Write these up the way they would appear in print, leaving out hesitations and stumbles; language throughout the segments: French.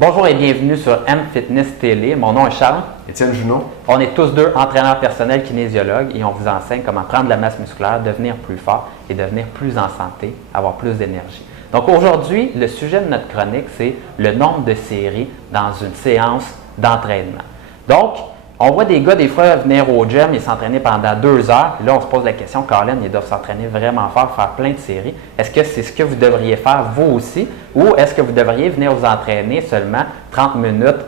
Bonjour et bienvenue sur M-Fitness Télé. Mon nom est Charles. Étienne Junot. On est tous deux entraîneurs personnels kinésiologues et on vous enseigne comment prendre de la masse musculaire, devenir plus fort et devenir plus en santé, avoir plus d'énergie. Donc aujourd'hui, le sujet de notre chronique, c'est le nombre de séries dans une séance d'entraînement. Donc, on voit des gars des fois venir au gym et s'entraîner pendant 2 heures. Puis là, on se pose la question, Colin, ils doivent s'entraîner vraiment fort, faire plein de séries. Est-ce que c'est ce que vous devriez faire vous aussi ou est-ce que vous devriez venir vous entraîner seulement 30 minutes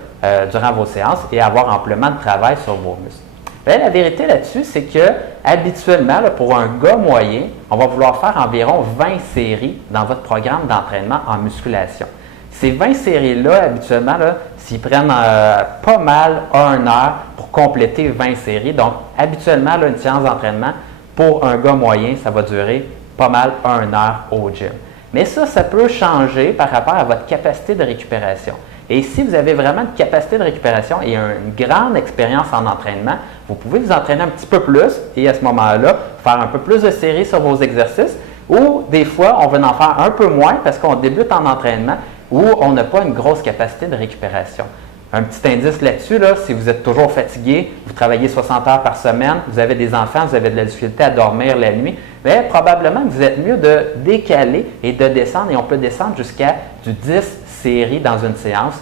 durant vos séances et avoir amplement de travail sur vos muscles? Bien, la vérité là-dessus, c'est que habituellement, là, pour un gars moyen, on va vouloir faire environ 20 séries dans votre programme d'entraînement en musculation. Ces 20 séries-là, habituellement, s'ils prennent pas mal 1 heure pour compléter 20 séries. Donc, habituellement, là, une séance d'entraînement, pour un gars moyen, ça va durer pas mal 1 heure au gym. Mais ça peut changer par rapport à votre capacité de récupération. Et si vous avez vraiment une capacité de récupération et une grande expérience en entraînement, vous pouvez vous entraîner un petit peu plus et à ce moment-là, faire un peu plus de séries sur vos exercices. Ou des fois, on veut en faire un peu moins parce qu'on débute en entraînement ou on n'a pas une grosse capacité de récupération. Un petit indice là-dessus, si vous êtes toujours fatigué, vous travaillez 60 heures par semaine, vous avez des enfants, vous avez de la difficulté à dormir la nuit, bien, probablement que vous êtes mieux de décaler et de descendre, et on peut descendre jusqu'à du 10 séries dans une séance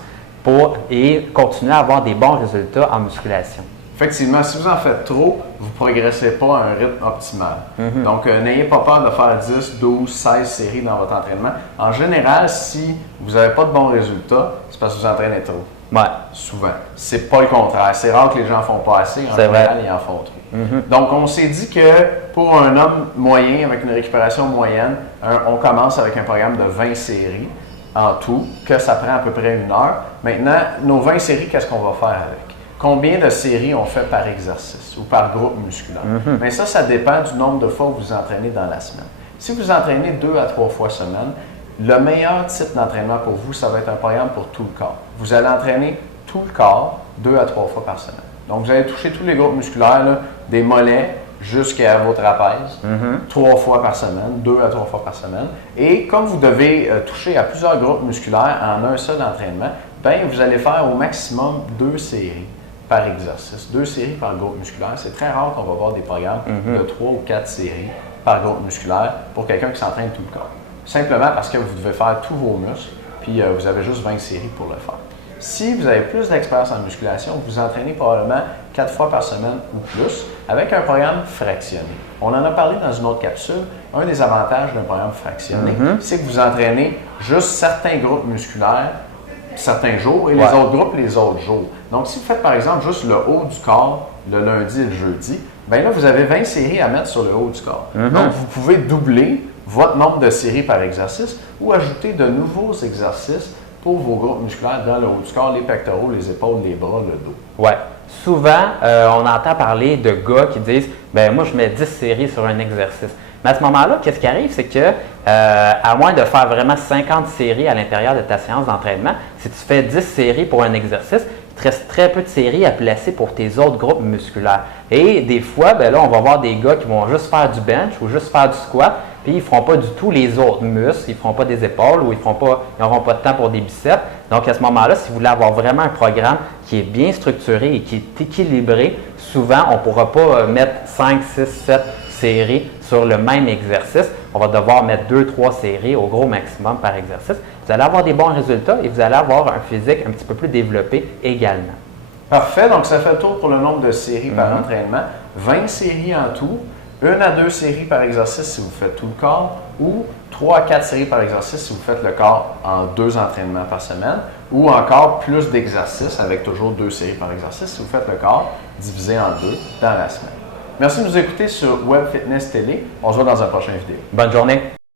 et continuer à avoir des bons résultats en musculation. Effectivement, si vous en faites trop, vous ne progressez pas à un rythme optimal. Donc, n'ayez pas peur de faire 10, 12, 16 séries dans votre entraînement. En général, si vous n'avez pas de bons résultats, c'est parce que vous entraînez trop. Ouais. Souvent. C'est pas le contraire. C'est rare que les gens ne font pas assez. En général, ils en font trop. Donc, on s'est dit que pour un homme moyen, avec une récupération moyenne, on commence avec un programme de 20 séries en tout, que ça prend à peu près 1 heure. Maintenant, nos 20 séries, qu'est-ce qu'on va faire avec? Combien de séries on fait par exercice ou par groupe musculaire? Mais ça dépend du nombre de fois où vous entraînez dans la semaine. Si vous entraînez 2 à 3 fois semaine, le meilleur type d'entraînement pour vous, ça va être un programme pour tout le corps. Vous allez entraîner tout le corps 2 à 3 fois par semaine. Donc, vous allez toucher tous les groupes musculaires, des mollets jusqu'à vos trapèzes, 3 fois par semaine, 2 à 3 fois par semaine. Et comme vous devez toucher à plusieurs groupes musculaires en un seul entraînement, bien, vous allez faire au maximum 2 séries par exercice, 2 séries par groupe musculaire. C'est très rare qu'on va avoir des programmes de 3 ou 4 séries par groupe musculaire pour quelqu'un qui s'entraîne tout le corps. Simplement parce que vous devez faire tous vos muscles, puis vous avez juste 20 séries pour le faire. Si vous avez plus d'expérience en musculation, vous entraînez probablement 4 fois par semaine ou plus avec un programme fractionné. On en a parlé dans une autre capsule. Un des avantages d'un programme fractionné, c'est que vous entraînez juste certains groupes musculaires certains jours et les autres groupes les autres jours. Donc, si vous faites par exemple juste le haut du corps le lundi et le jeudi, bien là, vous avez 20 séries à mettre sur le haut du corps. Donc, vous pouvez doubler votre nombre de séries par exercice ou ajouter de nouveaux exercices pour vos groupes musculaires dans le haut du corps, les pectoraux, les épaules, les bras, le dos. Oui. Souvent, on entend parler de gars qui disent « ben moi, je mets 10 séries sur un exercice ». Mais à ce moment-là, qu'est-ce qui arrive, c'est que, à moins de faire vraiment 50 séries à l'intérieur de ta séance d'entraînement, si tu fais 10 séries pour un exercice, il te reste très peu de séries à placer pour tes autres groupes musculaires. Et des fois, ben là, on va voir des gars qui vont juste faire du bench ou juste faire du squat, puis ils ne feront pas du tout les autres muscles, ils ne feront pas des épaules ou ils n'auront pas de temps pour des biceps. Donc, à ce moment-là, si vous voulez avoir vraiment un programme qui est bien structuré et qui est équilibré, souvent, on ne pourra pas mettre 5, 6, 7 séries sur le même exercice. On va devoir mettre 2-3 séries au gros maximum par exercice. Vous allez avoir des bons résultats et vous allez avoir un physique un petit peu plus développé également. Parfait. Donc, ça fait le tour pour le nombre de séries par entraînement. 20 séries en tout. 1 à 2 séries par exercice si vous faites tout le corps ou 3 à 4 séries par exercice si vous faites le corps en 2 entraînements par semaine ou encore plus d'exercices avec toujours 2 séries par exercice si vous faites le corps divisé en 2 dans la semaine. Merci de nous écouter sur Web Fitness Télé. On se voit dans un prochain vidéo. Bonne journée!